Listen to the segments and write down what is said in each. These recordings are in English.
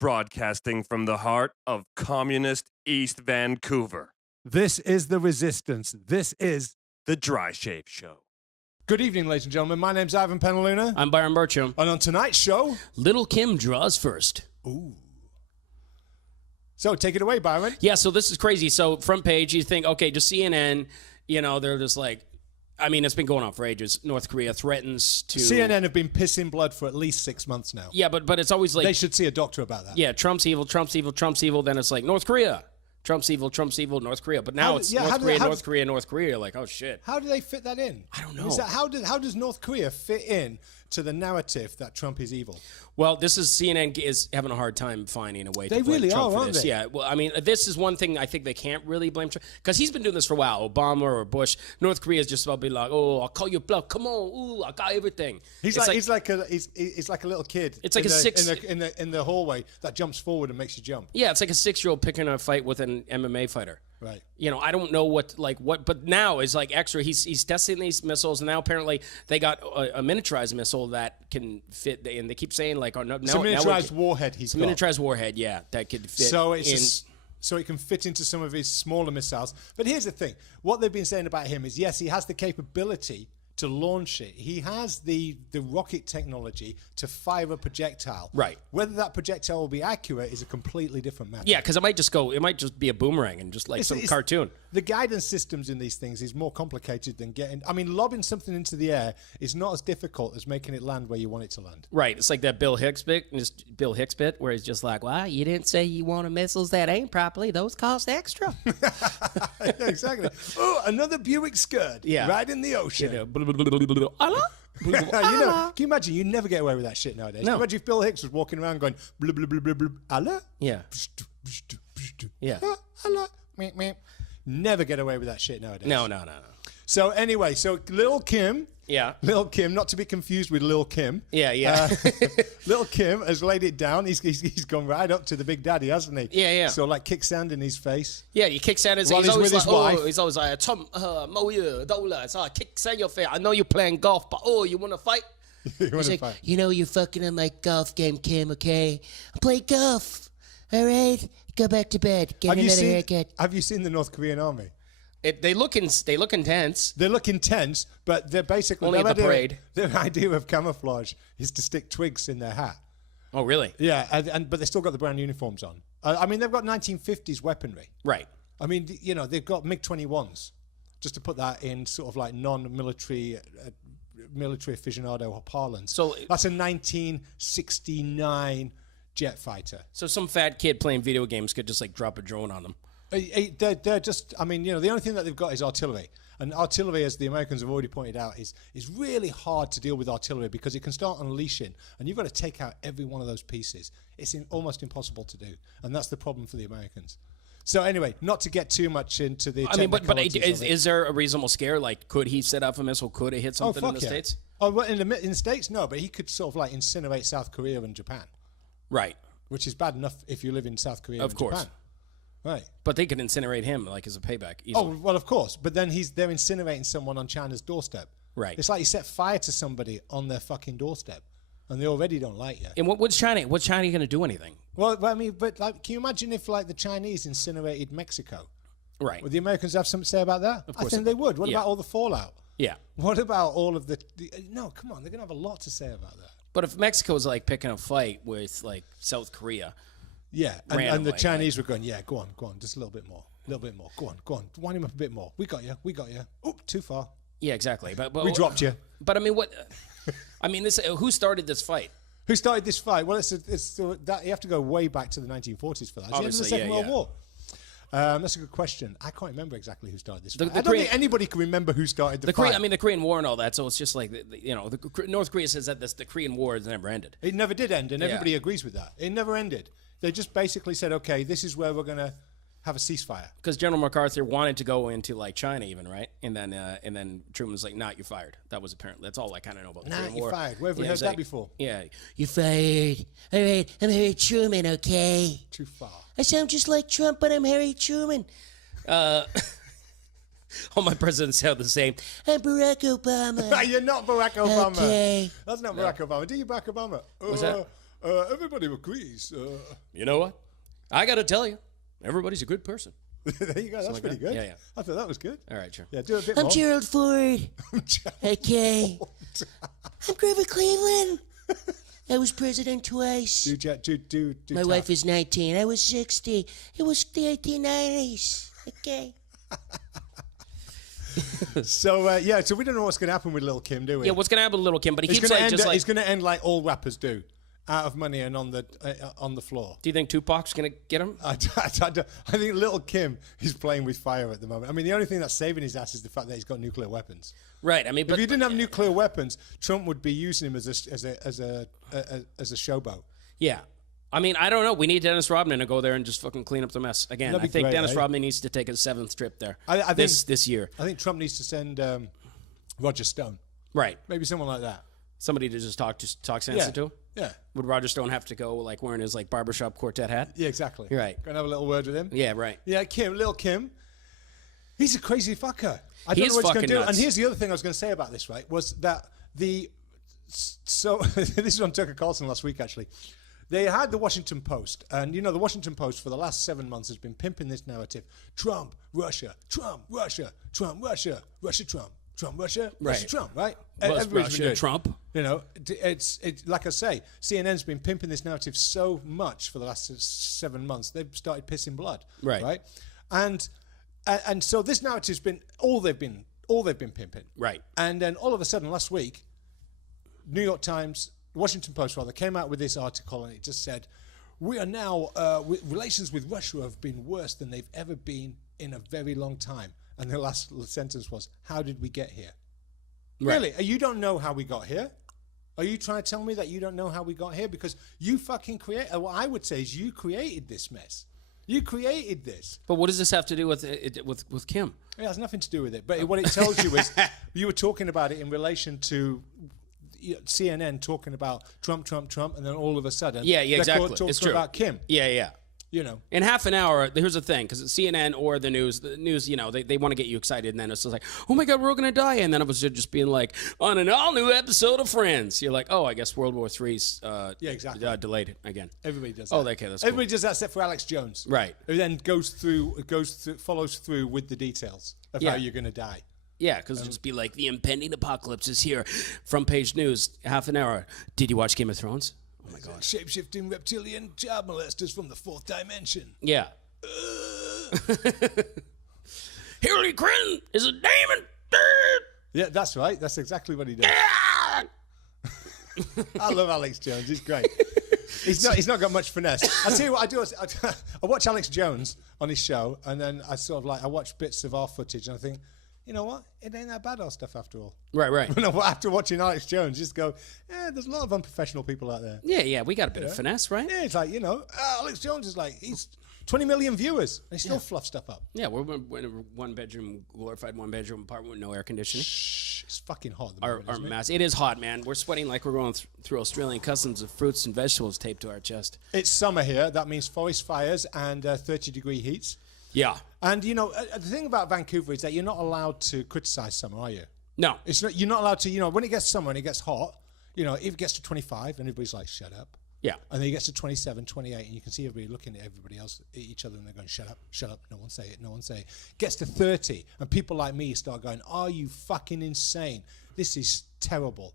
broadcasting from the heart of communist East Vancouver. This is The Resistance. This is The Dry Shave Show. Good evening, ladies and gentlemen. My name's Ivan Penaluna. I'm Byron Bertram. And on tonight's show... Lil Kim Draws First. Ooh. So take it away, Byron. Yeah, so this is crazy. So front page, you think, okay, just CNN, you know, they're just like, I mean, it's been going on for ages. North Korea threatens to... CNN have been pissing blood for at least 6 months now. Yeah, but it's always like... They should see a doctor about that. Yeah, Trump's evil, Trump's evil, Trump's evil. Then it's like, North Korea. Trump's evil, North Korea. But now it's North Korea. You're like, oh, shit. How do they fit that in? I don't know. How does North Korea fit in to the narrative that Trump is evil? Well, this is CNN is having a hard time finding a way to blame really Trump for aren't this. they? Yeah, well, I mean, this is one thing I think they can't really blame Trump because he's been doing this for a while. Obama or Bush, North Korea is just about to be like, oh, I'll call you bluff. Come on, ooh, I got everything. He's like a little kid. It's like in the hallway that jumps forward and makes you jump. Yeah, it's like a 6-year-old picking a fight with an MMA fighter. Right. You know, I don't know what, but now is like extra. He's testing these missiles, and now apparently they got a miniaturized missile that can fit. And they keep saying like, oh no, it's a miniaturized warhead. He's got. Miniaturized warhead, yeah, that could fit. So it can fit into some of his smaller missiles. But here's the thing: what they've been saying about him is, yes, he has the capability to launch it. He has the rocket technology to fire a projectile. Right. Whether that projectile will be accurate is a completely different matter. Yeah, because it might just be a boomerang and just like some cartoon. The guidance systems in these things is more complicated than lobbing something into the air is not as difficult as making it land where you want it to land. Right. It's like that Bill Hicks bit, where he's just like, well, you didn't say you wanted missiles that aimed properly. Those cost extra. Yeah, exactly. Oh, another Buick Scud. Yeah. Right in the ocean. You know, can you imagine? You never get away with that shit nowadays. No. Can you imagine if Bill Hicks was walking around going, blah, blah, blah, blah, blah, Allah? Yeah. Yeah. Allah. Meep, meep. Never get away with that shit nowadays. No. So anyway, Lil Kim. Yeah. Lil Kim, not to be confused with Lil Kim. Yeah. Lil Kim has laid it down. He's gone right up to the big daddy, hasn't he? Yeah. So like kick sand in his face. Yeah, you kick sand. While he's with his wife. He's always like, Thump, so I kick sand your face. I know you're playing golf, but you want to fight? He's like, you know, you're fucking in my golf game, Kim, okay? I play golf, all right? Go back to bed. Get another haircut. Have you seen the North Korean army? They look intense. They look intense, but they're basically... Only at the parade. Their idea of camouflage is to stick twigs in their hat. Oh, really? Yeah, but they still got the brown uniforms on. I mean, they've got 1950s weaponry. Right. I mean, you know, they've got MiG-21s, just to put that in sort of like non-military military aficionado parlance. So that's a 1969 jet fighter. So some fat kid playing video games could just like drop a drone on them. They're just, I mean, you know, the only thing that they've got is artillery. And artillery, as the Americans have already pointed out, is really hard to deal with artillery because it can start unleashing and you've got to take out every one of those pieces. It's almost impossible to do. And that's the problem for the Americans. So anyway, not to get too much into the is there a reasonable scare? Like, could he set off a missile? Could it hit something in the States? Oh, well, in the States, no. But he could sort of like incinerate South Korea and Japan. Right. Which is bad enough if you live in South Korea and Japan. Right. But they could incinerate him, like, as a payback. Easily. Oh, well, of course. But then they're incinerating someone on China's doorstep. Right. It's like you set fire to somebody on their fucking doorstep, and they already don't like you. And what's China going to do anything? Well, I mean, but like, can you imagine if, like, the Chinese incinerated Mexico? Right. Would the Americans have something to say about that? Of course. I think they would. What about all the fallout? Yeah. What about all of the... No, come on. They're going to have a lot to say about that. But if Mexico's, like, picking a fight with, like, South Korea... Yeah, and the Chinese were going, yeah, go on, just a little bit more. Go on, wind him up a bit more. We got you. Oop, too far. Yeah, exactly. But we dropped you. But I mean, who started this fight? Who started this fight? Well, you have to go way back to the 1940s for that. It's the end of the Second World War. That's a good question. I can't remember exactly who started this fight. I don't think anybody can remember who started the fight. The Korean War and all that. So it's just like, North Korea says that the Korean War has never ended. It never did end, and everybody agrees with that. It never ended. They just basically said, okay, this is where we're going to have a ceasefire. Because General MacArthur wanted to go into like China even, right? And then Truman was like, nah, you're fired. That was apparently, that's all I kind of know about the Korean War. You're fired. Where have we heard that before? Yeah. You're fired. All right, I'm Harry Truman, okay? Too far. I sound just like Trump, but I'm Harry Truman. All my presidents sound the same. I'm Barack Obama. You're not Barack Obama. Okay. That's not Barack Obama. Do you Barack Obama? What's that? everybody agrees. You know what? I got to tell you, everybody's a good person. There you go. That's pretty good. Yeah, yeah. I thought that was good. All right, sure. Yeah, do a bit I'm more. Gerald Ford. I'm Gerald Okay. Ford. I'm Grover Cleveland. I was president twice. Do My wife is 19. I was 60. It was the 1890s. Okay. So so we don't know what's going to happen with Lil Kim, do we? Yeah, what's going to happen with Little Kim? But he He's keeps going to like, end. just like, He's going to end like all rappers do, out of money and on the floor. do you think Tupac's going to get him? I think Lil Kim is playing with fire at the moment. I mean, the only thing that's saving his ass is the fact that he's got nuclear weapons. Right. I mean, If but he didn't have nuclear weapons, Trump would be using him as a showboat. yeah. I mean, I don't know. We need Dennis Rodman to go there and just fucking clean up the mess again. That'd I be think great, Dennis eh? Rodman needs to take his 7th trip there. I think this year. I think Trump needs to send Roger Stone, Right. maybe someone like that. Somebody to just talk sense to. Yeah, Would Roger Stone have to go like wearing his like barbershop quartet hat? yeah, exactly. You're right. Go and have a little word with him. Yeah, right. Yeah, Lil Kim. He's a crazy fucker. I He don't is know what he's going fucking to do. nuts. And here's the other thing I was going to say about this, right? Was that so this is on Tucker Carlson last week, actually. They had the Washington Post, and the Washington Post for the last 7 months has been pimping this narrative: Trump, Russia, Trump, Russia, Trump, Russia, Russia, Trump, Trump, Russia, Russia, Right. Trump, right? Was Everybody's been Russia doing it. Trump? It's like I say, CNN's been pimping this narrative so much for the last 7 months. They've started pissing blood, Right. And so this narrative's been all they've been pimping, Right. And then all of a sudden last week, New York Times, Washington Post rather, came out with this article, and it just said, "We are now relations with Russia have been worse than they've ever been in a very long time." And the last sentence was, "How did we get here?" Right. Really? You don't know how we got here? Are you trying to tell me that you don't know how we got here? Because you fucking what I would say is you created this mess. You created this. But what does this have to do with Kim? It has nothing to do with it. But what it tells you is you were talking about it in relation to CNN talking about Trump, Trump, Trump, and then all of a sudden, Yeah, exactly. talking It's true. about Kim. Yeah. In half an hour, here's the thing, because CNN or the news, they want to get you excited, and then it's just like, oh my God, we're all going to die. And then it was just being like, on an all-new episode of Friends. You're like, oh, I guess World War III's exactly. delayed again. Everybody does that. Oh, okay, that's cool. Everybody does that except for Alex Jones. Right. Who then follows through with the details of how you're going to die. Yeah, because it'll just be like, the impending apocalypse is here. Front page news, half an hour. Did you watch Game of Thrones? Oh my God. Shape-shifting reptilian child molesters from the 4th dimension. Yeah. Hillary Clinton is a demon. Yeah, that's right. That's exactly what he does. I love Alex Jones. He's great. He's not got much finesse. I tell you what I do. I watch Alex Jones on his show, and then I watch bits of our footage, and I think, you know what? It ain't that bad, our stuff, after all. Right. After watching Alex Jones, just go, there's a lot of unprofessional people out there. Yeah, we got a bit of finesse, right? Yeah, it's like, Alex Jones is like, he's 20 million viewers, and he still fluffs stuff up. Yeah, we're in a glorified one-bedroom apartment with no air conditioning. Shh, it's fucking hot. At the Our moment, isn't it? mass. It is hot, man. We're sweating like we're going through Australian customs of fruits and vegetables taped to our chest. It's summer here. That means forest fires and 30-degree heats. Yeah. And, the thing about Vancouver is that you're not allowed to criticize summer, are you? No. You're not allowed to, when it gets summer and it gets hot, if it gets to 25, and everybody's like, shut up. Yeah. And then it gets to 27, 28, and you can see everybody looking at everybody else, at each other, and they're going, shut up, no one say it, no one say it. Gets to 30, and people like me start going, are you fucking insane? This is terrible.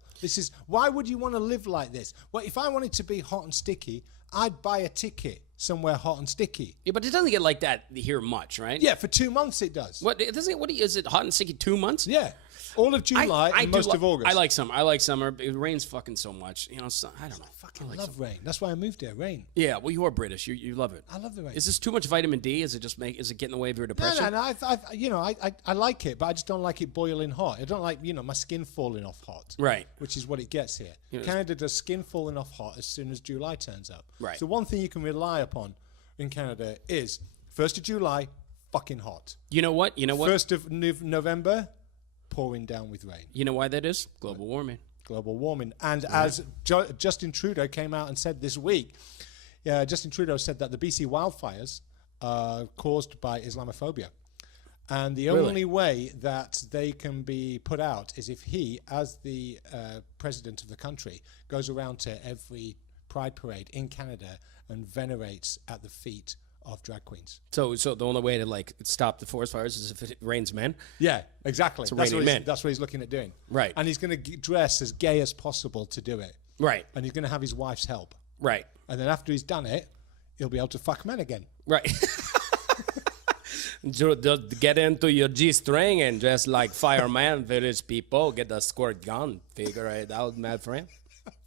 Why would you want to live like this? Well, if I wanted to be hot and sticky, I'd buy a ticket somewhere hot and sticky. Yeah, but it doesn't get like that here much, right? Yeah, for 2 months it does. What it doesn't? Is it hot and sticky 2 months? Yeah. All of July and most of August. I like summer. I like summer. It rains fucking so much. I don't know. I love rain. That's why I moved here. Rain. Yeah, well, you are British. You love it. I love the rain. Is this too much vitamin D? Is it get in the way of your depression? No. I like it, but I just don't like it boiling hot. I don't like, my skin falling off hot. Right. Which is what it gets here. Canada does skin falling off hot as soon as July turns up. Right. So one thing you can rely upon in Canada is 1st of July, fucking hot. You know what? 1st of November, pouring down with rain. You know why that is? Global warming. Global warming. And as Justin Trudeau came out and said this week, Justin Trudeau said that the BC wildfires are caused by Islamophobia. And the only way that they can be put out is if he, as the president of the country, goes around to every pride parade in Canada and venerates at the feet of drag queens. So the only way to like stop the forest fires is if it rains men. Yeah, exactly. That's what he's looking at doing. Right. And he's going to dress as gay as possible to do it. Right. And he's going to have his wife's help. Right. And then after he's done it, he'll be able to fuck men again. Right. Get into your G-string and dress like fireman, village people. Get a squirt gun. Figure it out, my friend.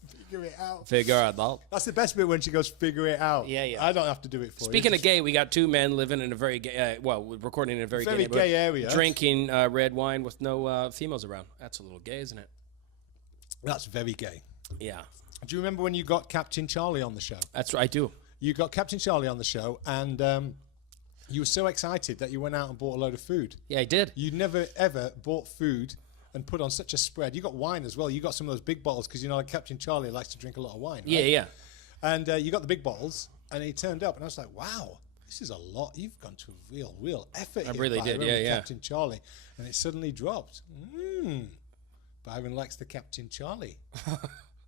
Figure it out. Figure it out. That's the best bit when she goes, figure it out. Yeah, yeah. I don't have to do it for you. Speaking of gay, we got two men living in a very gay, recording in a very gay area. Drinking red wine with no females around. That's a little gay, isn't it? That's very gay. Yeah. Do you remember when you got Captain Charlie on the show? That's right, I do. You got Captain Charlie on the show, and you were so excited that you went out and bought a load of food. Yeah, I did. You'd never, ever bought food and put on such a spread. You got wine as well. You got some of those big bottles because, you know, like Captain Charlie likes to drink a lot of wine. Right? Yeah, yeah. And you got the big bottles, and he turned up, and I was like, wow, this is a lot. You've gone to real effort. I really did, yeah. Captain Charlie. And it suddenly dropped. Byron likes the Captain Charlie.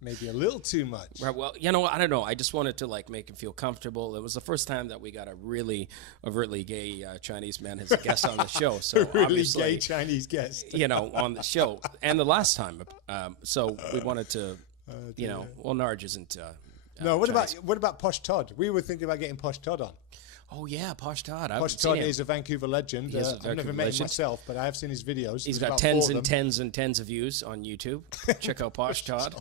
Maybe a little too much. Right. Well, you know, I don't know. I just wanted to like make him feel comfortable. It was the first time that we got a really overtly gay Chinese man as a guest on the show. So really gay Chinese guest, you know, on the show, and the last time. So we wanted to, you know, well, Narj isn't. No. What about Posh Todd? We were thinking about getting Posh Todd on. Oh yeah, Posh Todd. Posh Todd is a Vancouver legend. I've never met him myself, but I have seen his videos. He's got tens and tens and tens of views on YouTube. Check out Posh Todd.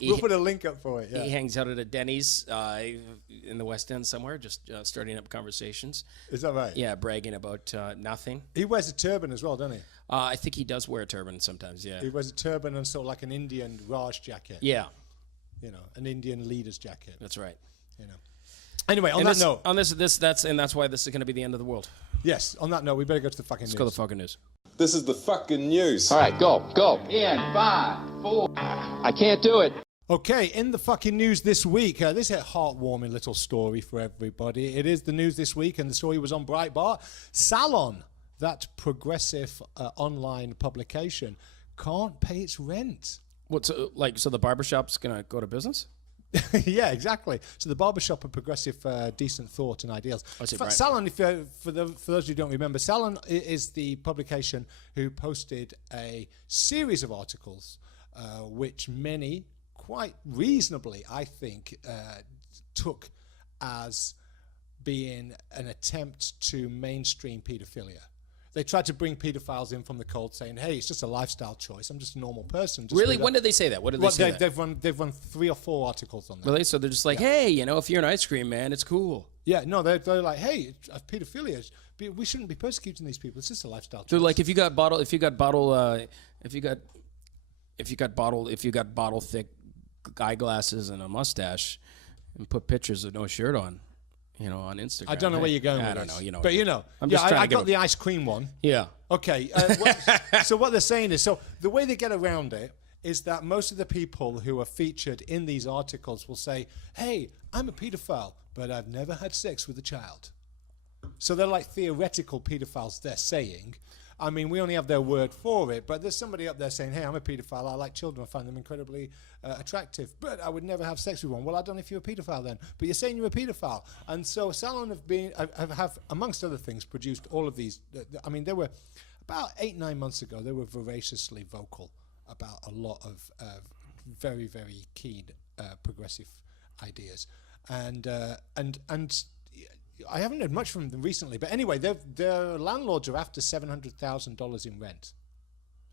We'll put a link up for it. Yeah. He hangs out at a Denny's in the West End somewhere, just starting up conversations. Is that right? Yeah, bragging about nothing. He wears a turban as well, doesn't he? I think he does wear a turban sometimes, yeah. He wears a turban and sort of like an Indian Raj jacket. Yeah. You know, an Indian leader's jacket. That's right. You know. Anyway, on that note. That's why this is going to be the end of the world. Yes, on that note, we better go to the fucking news. Let's go to the fucking news. This is the fucking news. All right, go. In 5, 4. I can't do it. Okay, in the fucking news this week, this is a heartwarming little story for everybody. It is the news this week, and the story was on Breitbart. Salon, that progressive online publication, can't pay its rent. What's so the barbershop's going to go to business? Yeah, exactly. So the barbershop of progressive, decent thought and ideals. Salon, for those who don't remember, Salon is the publication who posted a series of articles, which many, quite reasonably, I think, took as being an attempt to mainstream paedophilia. They tried to bring pedophiles in from the cold, saying, "Hey, it's just a lifestyle choice. I'm just a normal person." Really? When did they say that? What did they say? They've run 3 or 4 articles on that. Really? So they're just like, "Hey, you know, if you're an ice cream man, it's cool." Yeah. No, they're like, "Hey, pedophilia. We shouldn't be persecuting these people. It's just a lifestyle choice." So like, if you got bottle thick eyeglasses and a mustache, and put pictures of no shirt on. You know, on Instagram. I don't know where you're going with this. I don't know, you know. But you know, I got the ice cream one. Yeah. Okay. So what they're saying is, so the way they get around it is that most of the people who are featured in these articles will say, "Hey, I'm a pedophile, but I've never had sex with a child." So they're like theoretical pedophiles, they're saying. I mean, we only have their word for it, but there's somebody up there saying, "Hey, I'm a pedophile. I like children. I find them incredibly attractive, but I would never have sex with one." Well, I don't know if you're a pedophile then, but you're saying you're a pedophile. And so Salon have amongst other things, produced all of these. I mean, they were about 8-9 months ago. They were voraciously vocal about a lot of very, very keen progressive ideas, and I haven't heard much from them recently, but anyway, their landlords are after $700,000 in rent.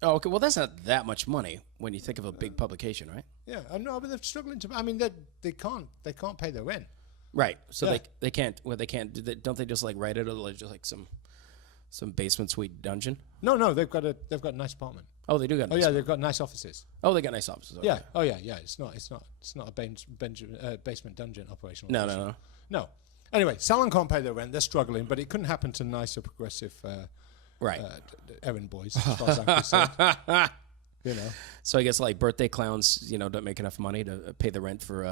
Oh, okay. Well, that's not that much money when you think of a big publication, right? Yeah, I know, but they're struggling to. I mean, they can't pay their rent. Right. So Yeah. they can't. Well, they can't. Don't they just like write it or just like some basement suite dungeon? No, they've got a nice apartment. Oh, they do got. Yeah, they've got nice offices. Oh, they got nice offices. Okay. Yeah. Oh yeah. It's not a basement dungeon operation. No. Anyway, Salon can't pay their rent. They're struggling, but it couldn't happen to nicer progressive errand boys, as far as I'm concerned. You know. So I guess like birthday clowns, you know, don't make enough money to pay the rent for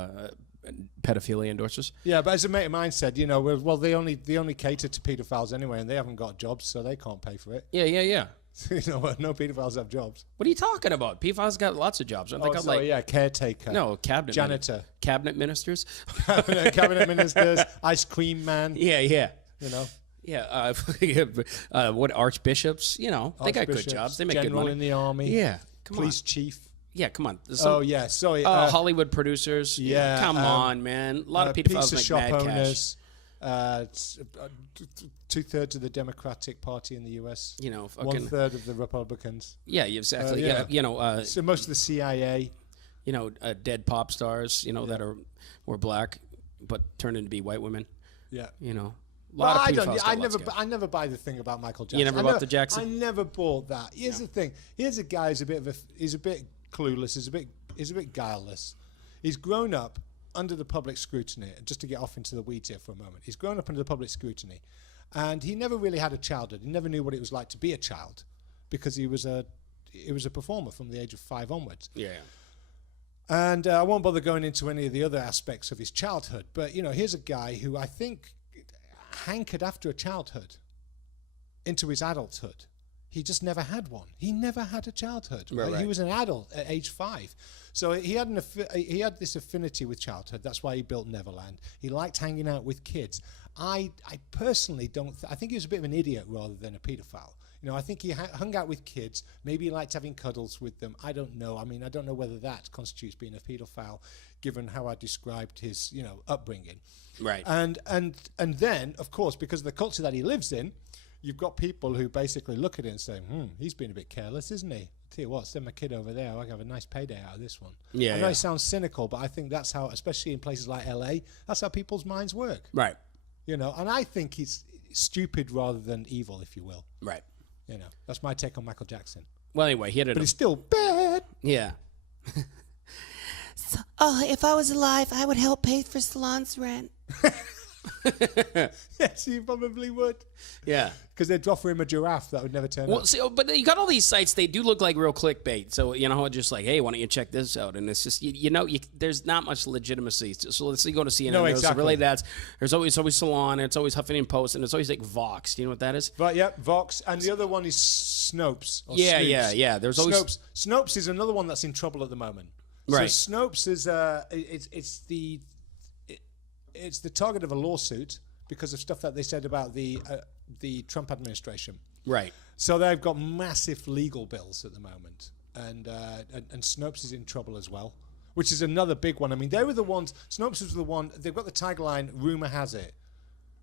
pedophilia endorsers. Yeah, but as a mate of mine said, you know, well, they only cater to pedophiles anyway, and they haven't got jobs, so they can't pay for it. Yeah. No pedophiles have jobs. What are you talking about? Pedophiles got lots of jobs. They got caretaker. No, cabinet. Janitor. Cabinet ministers. Cabinet ministers, ice cream man. Yeah. You know. Yeah. What archbishops? They got good jobs. They make good general money. in the army. Yeah. Come Police on. chief. Yeah, come on. Sorry. Hollywood producers. Yeah, come on, man. A lot of pedophiles pizza make shop mad owners. 2/3 of the Democratic Party in the U.S. Fucking 1/3 of the Republicans. Yeah, exactly. So most of the CIA. Dead pop stars. That were black but turned into be white women. Yeah. I never buy the thing about Michael Jackson. You never bought the Jackson? I never bought that. Here's the thing. Here's a guy who's he's a bit clueless. He's a bit guileless. He's grown up under the public scrutiny. Just to get off into the weeds here for a moment, he's grown up under the public scrutiny, and he never really had a childhood. He never knew what it was like to be a child, because he was a performer from the age of 5 onwards. Yeah. And I won't bother going into any of the other aspects of his childhood. But here's a guy who I think hankered after a childhood into his adulthood. He just never had one. He never had a childhood. Right? He was an adult at age 5. So he had this affinity with childhood. That's why he built Neverland. He liked hanging out with kids. I personally don't. I think he was a bit of an idiot rather than a pedophile. I think he hung out with kids. Maybe he liked having cuddles with them. I don't know. I mean, I don't know whether that constitutes being a pedophile, given how I described his upbringing. Right. And then, of course, because of the culture that he lives in, you've got people who basically look at it and say, he's been a bit careless, isn't he? Tell you what, send my kid over there. I can have a nice payday out of this one. Yeah. I know it sounds cynical, but I think that's how, especially in places like LA, that's how people's minds work. Right. And I think he's stupid rather than evil, if you will. Right. That's my take on Michael Jackson. Well, anyway, he had it. But he's still bad. Yeah. If I was alive, I would help pay for Salon's rent. Yes, you probably would. Yeah. Because they'd offer him a giraffe that would never turn up. See, but you got all these sites, they do look like real clickbait. So, just like, hey, why don't you check this out? And it's just, there's not much legitimacy. So let's say you go to CNN. No, exactly. So really there's always Salon, and it's always Huffington Post, and it's always like Vox. Do you know what that is? But yeah, Vox. And the other one is Snopes. Yeah. Snoops. There's always... Snopes is another one that's in trouble at the moment. Right. So Snopes is, it's the target of a lawsuit because of stuff that they said about the Trump administration. Right. So they've got massive legal bills at the moment, and Snopes is in trouble as well, which is another big one. I mean, they were the ones. Snopes was the one. They've got the tagline "Rumor has it,"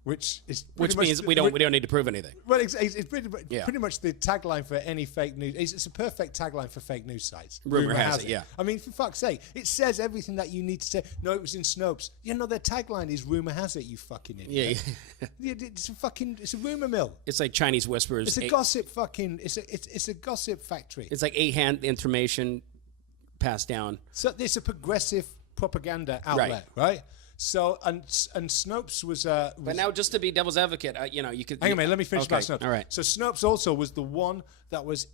which means we don't need to prove anything. Well, it's pretty much the tagline for any fake news. It's a perfect tagline for fake news sites. Rumor has it, yeah. I mean, for fuck's sake, it says everything that you need to say. No, it was in Snopes. Their tagline is "Rumor has it." You fucking idiot. Yeah. It's a rumor mill. It's like Chinese whispers. It's a gossip fucking. It's a gossip factory. It's like 8-hand information passed down. So it's a progressive propaganda outlet, right? So and Snopes was. But now, just to be devil's advocate, you could. Hang on a minute, let me finish about Snopes. All right. So Snopes also was the one that was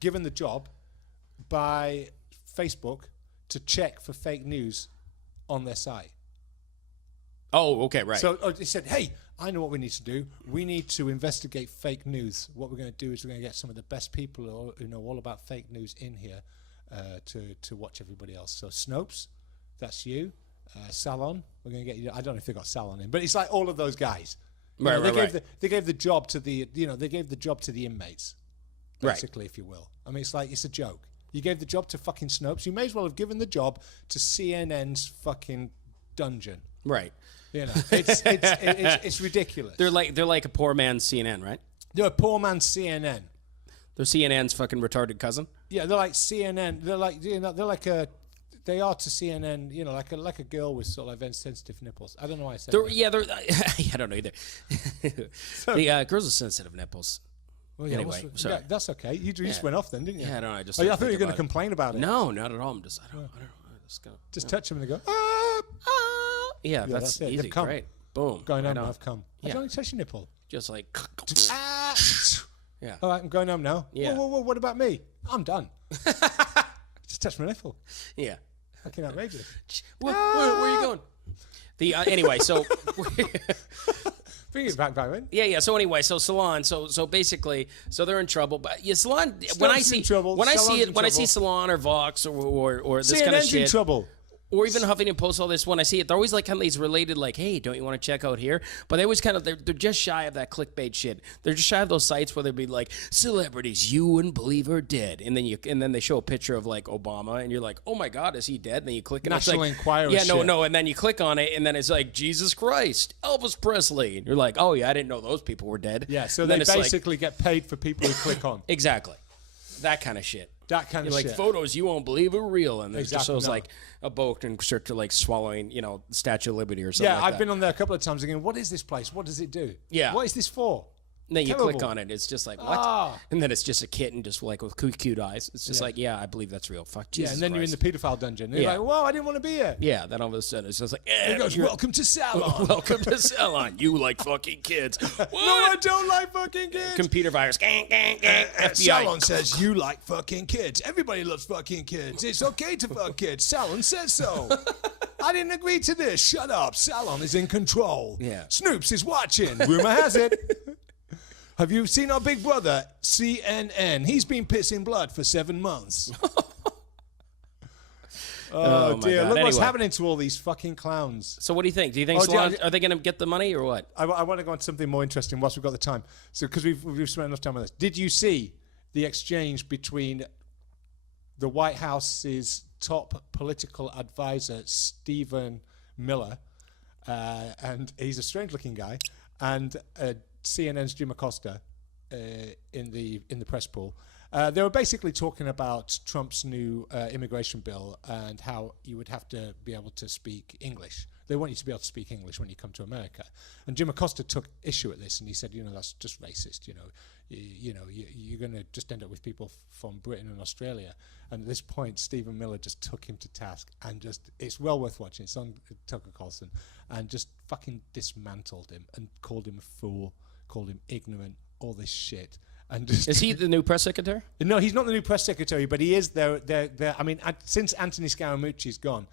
given the job by Facebook to check for fake news on their site. Oh, okay, right. So they said, "Hey, I know what we need to do. We need to investigate fake news. What we're going to do is we're going to get some of the best people who know all about fake news in here to watch everybody else." So Snopes. That's you. Salon. We're going to get you. I don't know if they got Salon in, but it's like all of those guys. They gave the job to the inmates, basically, if you will. I mean, it's a joke. You gave the job to fucking Snopes. You may as well have given the job to CNN's fucking dungeon. Right. It's ridiculous. They're like a poor man's CNN, right? They're a poor man's CNN. They're CNN's fucking retarded cousin. Yeah, they're like CNN. They are to CNN, like a girl with sort of like very sensitive nipples. I don't know why I said that. Yeah, I don't know either. The girls with sensitive nipples. Well, yeah, anyway, sorry. Yeah, that's okay. You just went off then, didn't you? Yeah, I don't know. I just. I thought you were going to complain about it. No, not at all. I'm just. I don't know. Just touch them and they go. Ah! Yeah, that's it. easy. Great. Boom. Going home now. I've come. Yeah. I don't touch your nipple. Just like. Yeah. All right, I'm going home now. Yeah. Whoa, what about me? I'm done. Just touch my nipple. Yeah. Fucking outrageous. Where are you going? Anyway, so Bring it back, Byron. Yeah. So anyway, so Salon, so basically, so they're in trouble. But yeah, Salon. When I see trouble. when I Salon's see in it, when I trouble. see Salon or Vox or this kind of CNN's shit, in trouble. or even Huffington Post, all this. When I see it, they're always like kind of these related, like, hey, don't you want to check out here? But they always kind of they're just shy of that clickbait shit. They're just shy of those sites where they'd be like, celebrities you wouldn't believe are dead, and then they show a picture of like Obama, and you're like, oh my God, is he dead? And then you click, and National it's like, Enquirer yeah, shit. no, and then you click on it, and then it's like Jesus Christ, Elvis Presley, and you're like, oh yeah, I didn't know those people were dead. Yeah, so And they then it's like- basically get paid for people who click on. exactly that kind of shit. That kind of You're shit. like photos you won't believe are real, and it just Exactly, shows no. like a boat and start to like swallowing, Statue of Liberty or something. Yeah, like I've that. been on there a couple of times again. What is this place? What does it do? Yeah. What is this for? And then you Terrible. click on it, it's just like what? Ah. And then it's just a kitten, just like with cute eyes. It's just like, yeah, I believe that's real. Fuck Jesus. Yeah, and then Christ. you're in the paedophile dungeon. And Yeah. You're like, whoa, I didn't want to be here. Yeah, then all of a sudden it's just like, He goes, welcome to Salon. welcome to Salon. You like fucking kids. What? No, I don't like fucking kids. Computer virus. Gang, gang, gang. FBI. Salon says you like fucking kids. Everybody loves fucking kids. It's okay to fuck kids. Salon says so. I didn't agree to this. Shut up. Salon is in control. Yeah. Snoops is watching. Rumor has it. Have you seen our big brother, CNN? He's been pissing blood for 7 months. Oh, my dear. God. Look what's Anyway. happening to all these fucking clowns. So what do you think? Do you think Oh, Salon, yeah, are they going to get the money or what? I want to go on to something more interesting whilst we've got the time. So, because we've spent enough time on this. Did you see the exchange between the White House's top political advisor, Stephen Miller, and he's a strange-looking guy, and CNN's Jim Acosta in the press pool? They were basically talking about Trump's new immigration bill and how you would have to be able to speak English. They want you to be able to speak English when you come to America. And Jim Acosta took issue at this, and he said, that's just racist. You're going to just end up with people from Britain and Australia. And at this point, Stephen Miller just took him to task, and it's well worth watching. It's on Tucker Carlson, and just fucking dismantled him and called him a fool, called him ignorant, all this shit. And just Is he the new press secretary? No, he's not the new press secretary, but he is there. I mean, since Anthony Scaramucci's gone,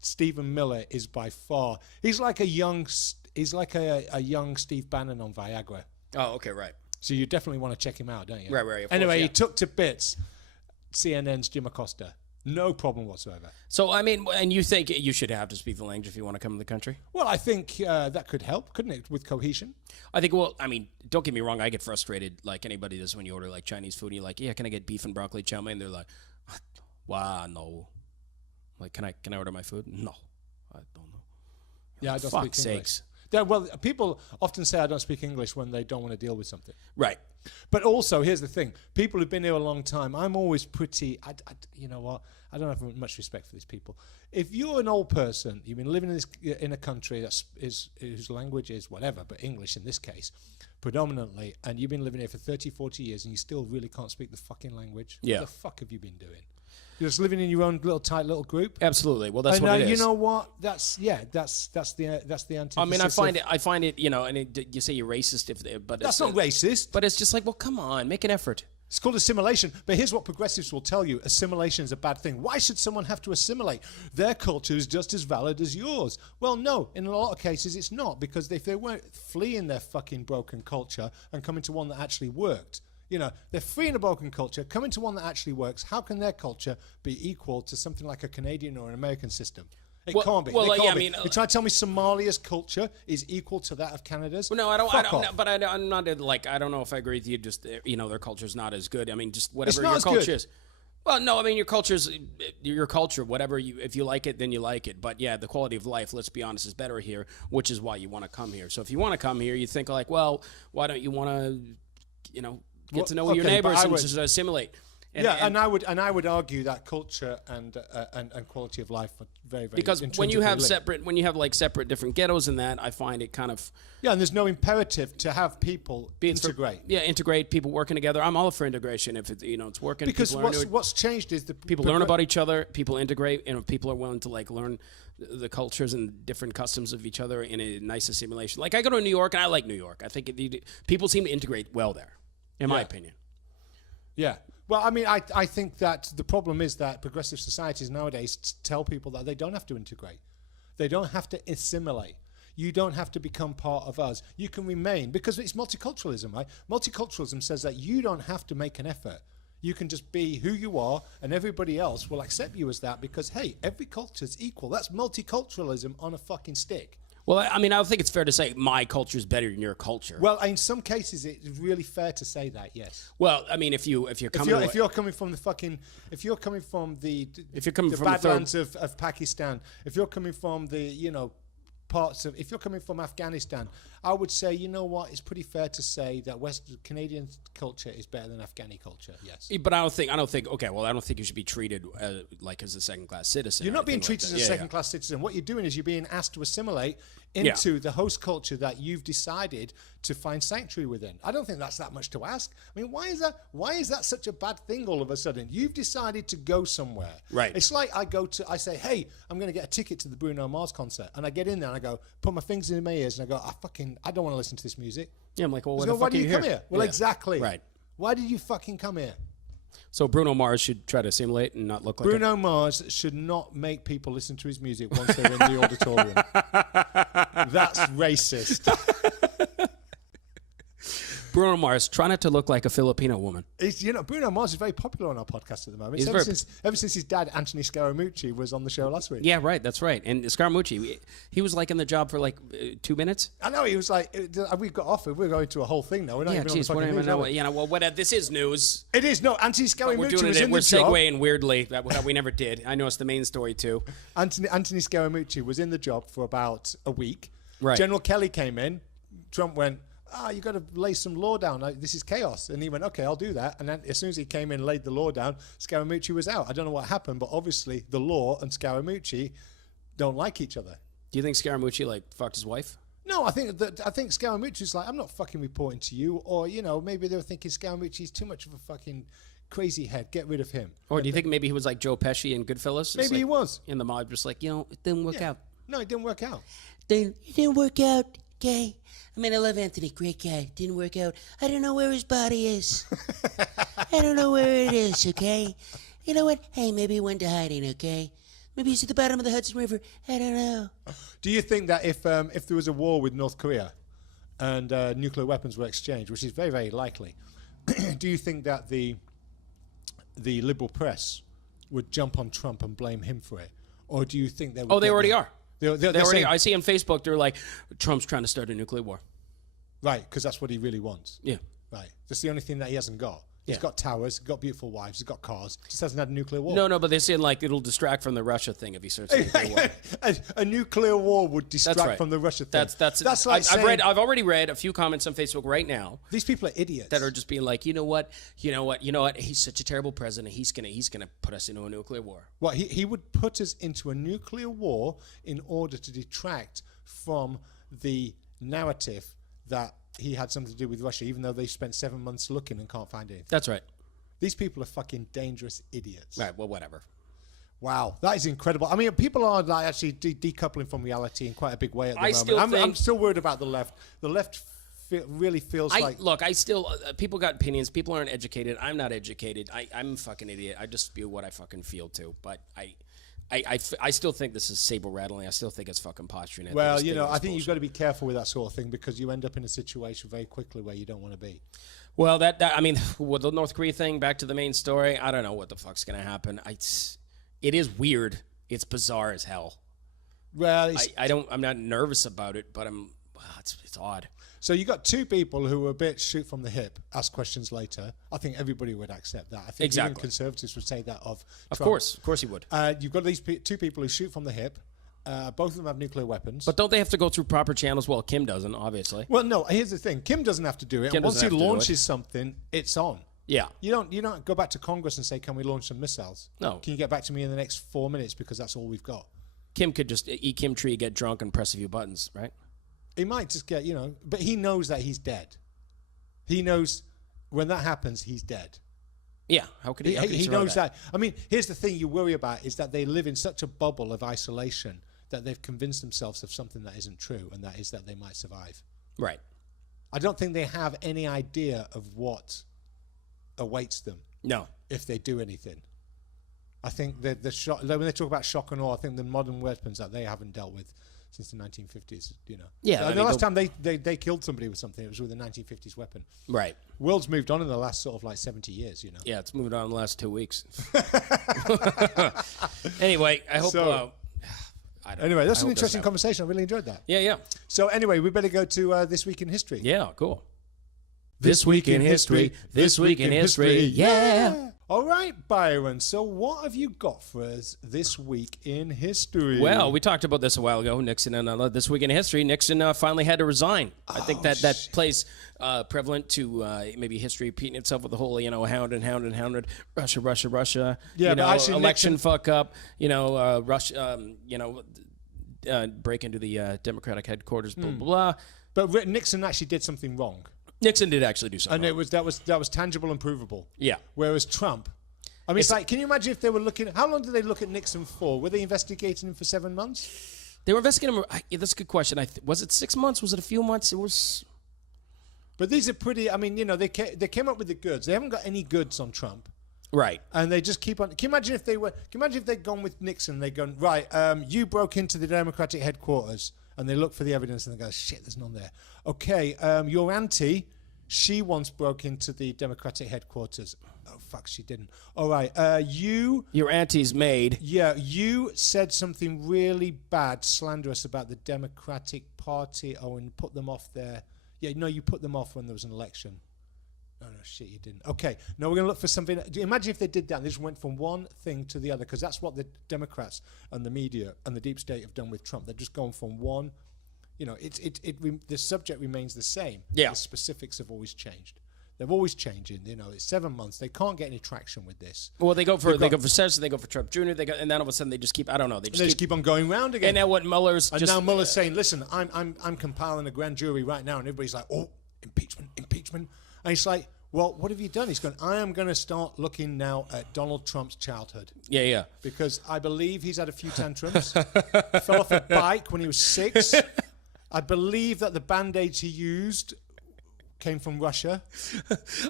Stephen Miller is by far. He's like a young Steve Bannon on Viagra. Oh, okay, right. So you definitely want to check him out, don't you? Right, of course, Anyway, yeah. he took to bits CNN's Jim Acosta. No problem whatsoever. So, I mean, and you think you should have to speak the language if you want to come to the country? Well, I think that could help, couldn't it, with cohesion? I think, well, I mean, don't get me wrong. I get frustrated like anybody does when you order like Chinese food and you're like, yeah, can I get beef and broccoli chow mein? They're like, wow, no. Like, can I order my food? No, I don't know. Yeah, I don't Fuck's speak English. sakes. Yeah, well, people often say I don't speak English when they don't want to deal with something. Right. But also, here's the thing: people who've been here a long time, I'm always pretty. You know what? I don't have much respect for these people. If you're an old person, you've been living in a country whose language is whatever, but English in this case, predominantly, and you've been living here for 30, 40 years, and you still really can't speak the fucking language. Yeah. What the fuck have you been doing? You're just living in your own tight little group. Absolutely. Well, that's And what it is. you know what? That's the antithesis. I mean, I find it. And you say you're racist, but That's not racist. But it's just like, well, come on, make an effort. It's called assimilation. But here's what progressives will tell you. Assimilation is a bad thing. Why should someone have to assimilate? Their culture is just as valid as yours. Well, no. In a lot of cases, it's not. Because if they weren't fleeing their fucking broken culture and coming to one that actually worked, they're fleeing a broken culture, coming to one that actually works, how can their culture be equal to something like a Canadian or an American system? It can't be. well, It yeah, can't I be. mean, You try to tell me Somalia's culture is equal to that of Canada's? Well, no, I don't. Fuck off. But I'm not like. I don't know if I agree with you. Just their culture's not as good. I mean, just whatever not your as culture good. is. Well, no, I mean your culture's your culture. Whatever if you like it, then you like it. But yeah, the quality of life, let's be honest, is better here, which is why you want to come here. So if you want to come here, you think like, well, why don't you want to, get to know your okay, but neighbors I and would- just assimilate? And I would argue that culture and quality of life are very, very because when you have intrinsically linked. separate different ghettos and that, I find it kind of and there's no imperative to have people integrate. integrate people working together. I'm all for integration if it's working. Because people learn what's changed is the people learn about each other. People integrate, and people are willing to like learn the cultures and different customs of each other in a nice assimilation. Like I go to New York and I like New York. I think people seem to integrate well there, in my opinion. Yeah. Well, I mean, I think that the problem is that progressive societies nowadays tell people that they don't have to integrate. They don't have to assimilate. You don't have to become part of us. You can remain, because it's multiculturalism, right? Multiculturalism says that you don't have to make an effort. You can just be who you are, and everybody else will accept you as that because, hey, every culture is equal. That's multiculturalism on a fucking stick. Well, I mean, I don't think it's fair to say my culture is better than your culture. Well, in some cases, it's really fair to say that. Yes. Well, I mean, if you're coming, if you're coming from the Badlands of Pakistan, if you're coming from the if you're coming from Afghanistan, I would say, you know what, it's pretty fair to say that Western Canadian culture is better than Afghani culture. Yes. But I don't think. Okay, well, I don't think you should be treated like as a second-class citizen. You're not being treated as a second-class citizen. What you're doing is you're being asked to assimilate into the host culture that you've decided to find sanctuary within. I don't think that's that much to ask. I mean, why is that such a bad thing all of a sudden? You've decided to go somewhere. Right. It's like I say, hey, I'm going to get a ticket to the Bruno Mars concert, and I get in there and I go, put my fingers in my ears, and I go, I don't want to listen to this music. Yeah, I'm like, well, why do you come here? Well, exactly. Right. Why did you fucking come here? So Bruno Mars should try to assimilate and not look like Bruno Mars should not make people listen to his music once they're in the auditorium. That's racist. Bruno Mars, try not to look like a Filipino woman. Bruno Mars is very popular on our podcast at the moment. Ever since his dad, Anthony Scaramucci, was on the show last week. Yeah, right. That's right. And Scaramucci, he was like in the job for like 2 minutes. I know. He was like, we got offered. We're going to a whole thing now. We're not even on the fucking news. This is news. It is. No, Anthony Scaramucci was in We're the job. We're segueing weirdly. That we never did. I know it's the main story too. Anthony Scaramucci was in the job for about a week. Right. General Kelly came in. Trump went, you got to lay some law down. This is chaos. And he went, okay, I'll do that. And then as soon as he came in and laid the law down, Scaramucci was out. I don't know what happened, but obviously the law and Scaramucci don't like each other. Do you think Scaramucci fucked his wife? No, I think Scaramucci's like, I'm not fucking reporting to you. Or, maybe they were thinking Scaramucci's too much of a fucking crazy head. Get rid of him. Or do you think maybe he was like Joe Pesci in Goodfellas? Maybe he was. In the mob, just it didn't work out. No, it didn't work out. It didn't work out, okay? I mean, I love Anthony, great guy. Didn't work out. I don't know where his body is. I don't know where it is, okay? You know what? Hey, maybe he went to hiding, okay? Maybe he's at the bottom of the Hudson River. I don't know. Do you think that if there was a war with North Korea and nuclear weapons were exchanged, which is very, very likely, do you think that the liberal press would jump on Trump and blame him for it? Or do you think they would... Oh, they already are. They already I see on Facebook, they're like, Trump's trying to start a nuclear war. Right, because that's what he really wants. Yeah. Right. That's the only thing that he hasn't got. He's got towers, he's got beautiful wives, he's got cars, just hasn't had a nuclear war. No, but they're saying it'll distract from the Russia thing if he starts a nuclear war. A nuclear war would distract from the Russia thing. That's like I've already read a few comments on Facebook right now. These people are idiots that are just being like, you know what? He's such a terrible president. He's gonna put us into a nuclear war. Well, he would put us into a nuclear war in order to detract from the narrative that he had something to do with Russia, even though they spent 7 months looking and can't find anything. That's right. These people are fucking dangerous idiots. Right, well, whatever. Wow, that is incredible. I mean, people are actually decoupling from reality in quite a big way at the moment. I'm still worried about the left. The left really feels like... Look, I still... people got opinions. People aren't educated. I'm not educated. I'm a fucking idiot. I just spew what I fucking feel too. But I still think this is saber rattling. I still think it's fucking posturing. Well, I think you've got to be careful with that sort of thing because you end up in a situation very quickly where you don't want to be. Well, I mean, with the North Korea thing, back to the main story, I don't know what the fuck's going to happen. It is weird. It's bizarre as hell. Well, I'm not nervous about it, but it's odd. So you got two people who were a bit shoot from the hip, ask questions later. I think everybody would accept that. I think even conservatives would say that of Trump. Of course you would. You've got these two people who shoot from the hip. Both of them have nuclear weapons. But don't they have to go through proper channels? Well, Kim doesn't, obviously. Well, no, here's the thing. Kim doesn't have to do it. And once he launches something, it's on. Yeah. You don't go back to Congress and say, can we launch some missiles? No. Can you get back to me in the next 4 minutes because that's all we've got? Kim could just eat Kim tree, get drunk, and press a few buttons, right? He might just get, but he knows that he's dead. He knows when that happens, he's dead. Yeah, how could he? He knows that. I mean, here's the thing you worry about is that they live in such a bubble of isolation that they've convinced themselves of something that isn't true, and that is that they might survive. Right. I don't think they have any idea of what awaits them. No. If they do anything. I think the shock, when they talk about shock and awe, I think the modern weapons that they haven't dealt with since the 1950s. Yeah, I the mean, last time they killed somebody with something, it was with a 1950s weapon. Right. World's moved on in the last sort of like 70 years. Yeah, it's moved on in the last 2 weeks. Anyway, I hope. I don't Anyway, know. that's I an hope interesting conversation. I really enjoyed that. Yeah. So anyway, we better go to This Week in History. Yeah, cool. This week in history. This week in history. Yeah. All right, Byron. So what have you got for us this week in history? Well, we talked about this a while ago. Nixon and This Week in History. Nixon finally had to resign. I think that plays prevalent to maybe history repeating itself with the whole, hounded, Russia. Yeah, but actually election Nixon, fuck up. Russia. Break into the Democratic headquarters. Blah blah blah. but Nixon actually did something wrong. Nixon did actually do something. And that was tangible and provable. Yeah. Whereas Trump, I mean, it's like, can you imagine if they were looking? How long did they look at Nixon for? Were they investigating him for 7 months? They were investigating him. That's a good question. Was it 6 months? Was it a few months? It was. But these are pretty. I mean, they came up with the goods. They haven't got any goods on Trump. Right. And they just keep on. Can you imagine if they'd gone with Nixon? They'd gone, right, you broke into the Democratic headquarters, and they look for the evidence, and they go, shit, there's none there. Okay, your auntie, she once broke into the Democratic headquarters. Oh, fuck, she didn't. All right, your auntie's maid. Yeah, you said something really bad, slanderous about the Democratic Party. Oh, and put them off there. Yeah, no, you put them off when there was an election. No, shit, you didn't. Okay, now we're going to look for something. Imagine if they did that. They just went from one thing to the other, because that's what the Democrats and the media and the deep state have done with Trump. They're just going from one, the subject remains the same. Yeah. The specifics have always changed. They're always changing. It's 7 months. They can't get any traction with this. Well, they go for Sessions, they go for Trump Jr. And then all of a sudden they just keep. I don't know. They just keep on going round again. And now what Mueller's now Mueller's saying, listen, I'm compiling a grand jury right now, and everybody's like, oh, impeachment. And he's like, well, what have you done? He's going, I am going to start looking now at Donald Trump's childhood. Yeah. Because I believe he's had a few tantrums. Fell off a bike when he was 6. I believe that the Band-Aids he used came from Russia.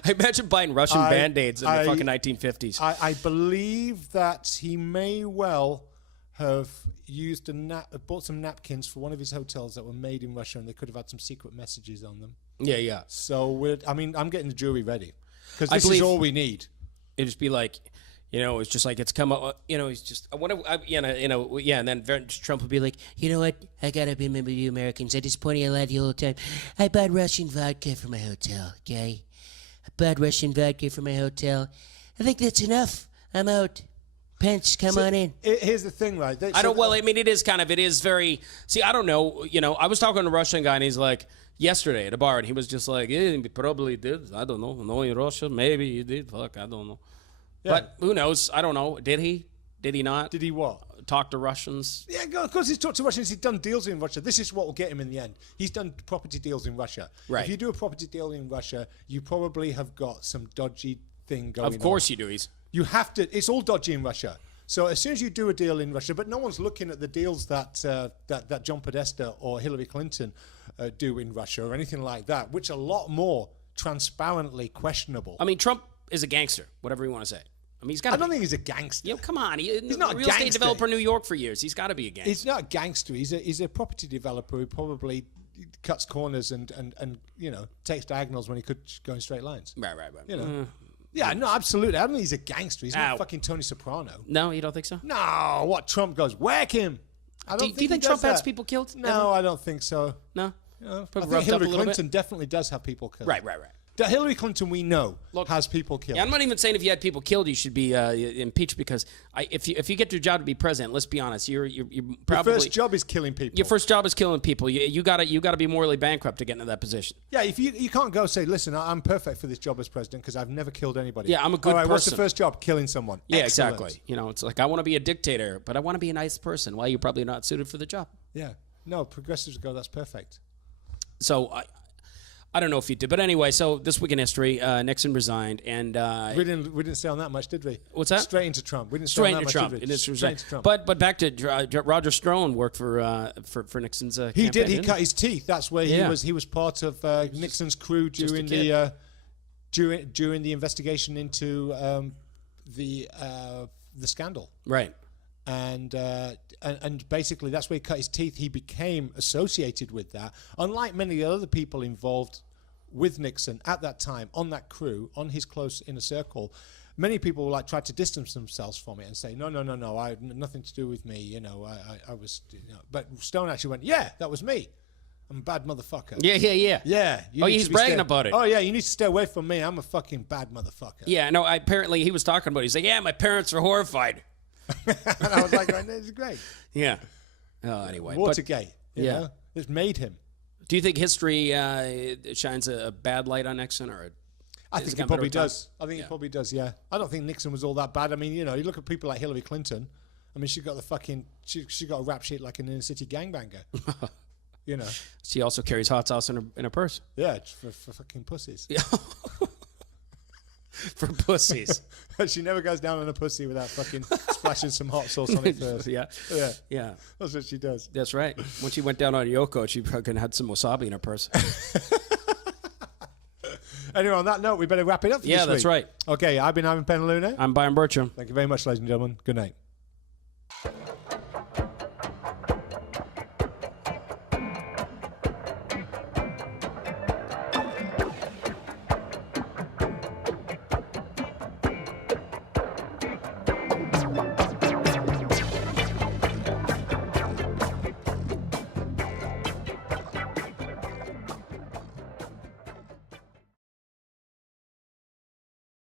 I imagine buying Russian Band-Aids in the fucking 1950s. I believe that he may well have used bought some napkins for one of his hotels that were made in Russia, and they could have had some secret messages on them. Yeah. So I'm getting the jury ready, because this is all we need. It'd just be like, it's just like it's come up. It's just and then Trump would be like, you know what? I gotta remember you Americans. I disappointed you a lot the whole time. I bought Russian vodka for my hotel, okay? I bought Russian vodka for my hotel. I think that's enough. I'm out. Pence, come on in. Here's the thing, right? It is very. See, I don't know. I was talking to a Russian guy, and he's like, yesterday at a bar, and he was just like, yeah, he probably did. I don't know. Knowing Russia, maybe he did. Fuck, I don't know. Yeah. But who knows? I don't know. Did he? Did he not? Did he what? Talk to Russians? Yeah, of course he's talked to Russians. He's done deals in Russia. This is what will get him in the end. He's done property deals in Russia. Right. If you do a property deal in Russia, you probably have got some dodgy thing going on. Of course you do. You have to. It's all dodgy in Russia. So as soon as you do a deal in Russia, but no one's looking at the deals that John Podesta or Hillary Clinton do in Russia or anything like that, which are a lot more transparently questionable. I mean, Trump is a gangster, whatever you want to say. I mean, I don't think he's a gangster. Come on. He's not a real estate developer in New York for years. He's got to be a gangster. He's not a gangster. He's a property developer who probably cuts corners and takes diagonals when he could go in straight lines. Right. Yeah, no, absolutely. I don't think he's a gangster. He's not fucking Tony Soprano. No, you don't think so? No, what? Trump goes, whack him. Do you think Trump has people killed? No, I don't think so. No? I think Hillary Clinton definitely does have people killed. Right. Hillary Clinton, we know, has people killed. Yeah, I'm not even saying if you had people killed, you should be impeached, because if you get your job to be president, let's be honest, you're probably your first job is killing people. Your first job is killing people. You gotta be morally bankrupt to get into that position. Yeah, if you can't go say, listen, I'm perfect for this job as president because I've never killed anybody. Yeah, I'm a good person. What's the first job? Killing someone. Yeah, Excellent. exactly. It's like I want to be a dictator, but I want to be a nice person. Well, you're probably not suited for the job. Yeah. No, progressives go, that's perfect. So I don't know if you did, but anyway. So this week in history, Nixon resigned, and we didn't stay on that much, did we? What's that? Straight into Trump. We didn't straight stay on into that Trump. much, did we? Straight into Trump. But back to Roger Stone worked for Nixon's. He campaign, did. He cut his teeth. That's where he was part of Nixon's crew during the investigation into the scandal. Right. And basically that's where he cut his teeth. He became associated with that. Unlike many other people involved with Nixon at that time, on that crew, on his close inner circle, many people like tried to distance themselves from it and say, no, I had nothing to do with me. You know, I was. You know. But Stone actually went, yeah, that was me. I'm a bad motherfucker. Yeah. Yeah. He's bragging about it. Oh, yeah, you need to stay away from me. I'm a fucking bad motherfucker. Yeah, no, apparently he was talking about it. He's like, yeah, my parents are horrified. And I was like, this is great. Yeah. Anyway. Watergate. But, you know? It's made him. Do you think history shines a bad light on Nixon? Or I think it probably does. I think it probably does, yeah. I don't think Nixon was all that bad. I mean, you know, you look at people like Hillary Clinton. I mean, she got the fucking... She got a rap sheet like an inner-city gangbanger. You know. She also carries hot sauce in her purse. Yeah, it's for fucking pussies. Yeah. For pussies. She never goes down on a pussy without fucking splashing some hot sauce on it first. Yeah. That's what she does. That's right. When she went down on Yoko, she fucking had some wasabi in her purse. Anyway, on that note, we better wrap it up for this week. That's right. Okay, I've been Ivan Penaluna. I'm Byron Bertram. Thank you very much, ladies and gentlemen. Good night.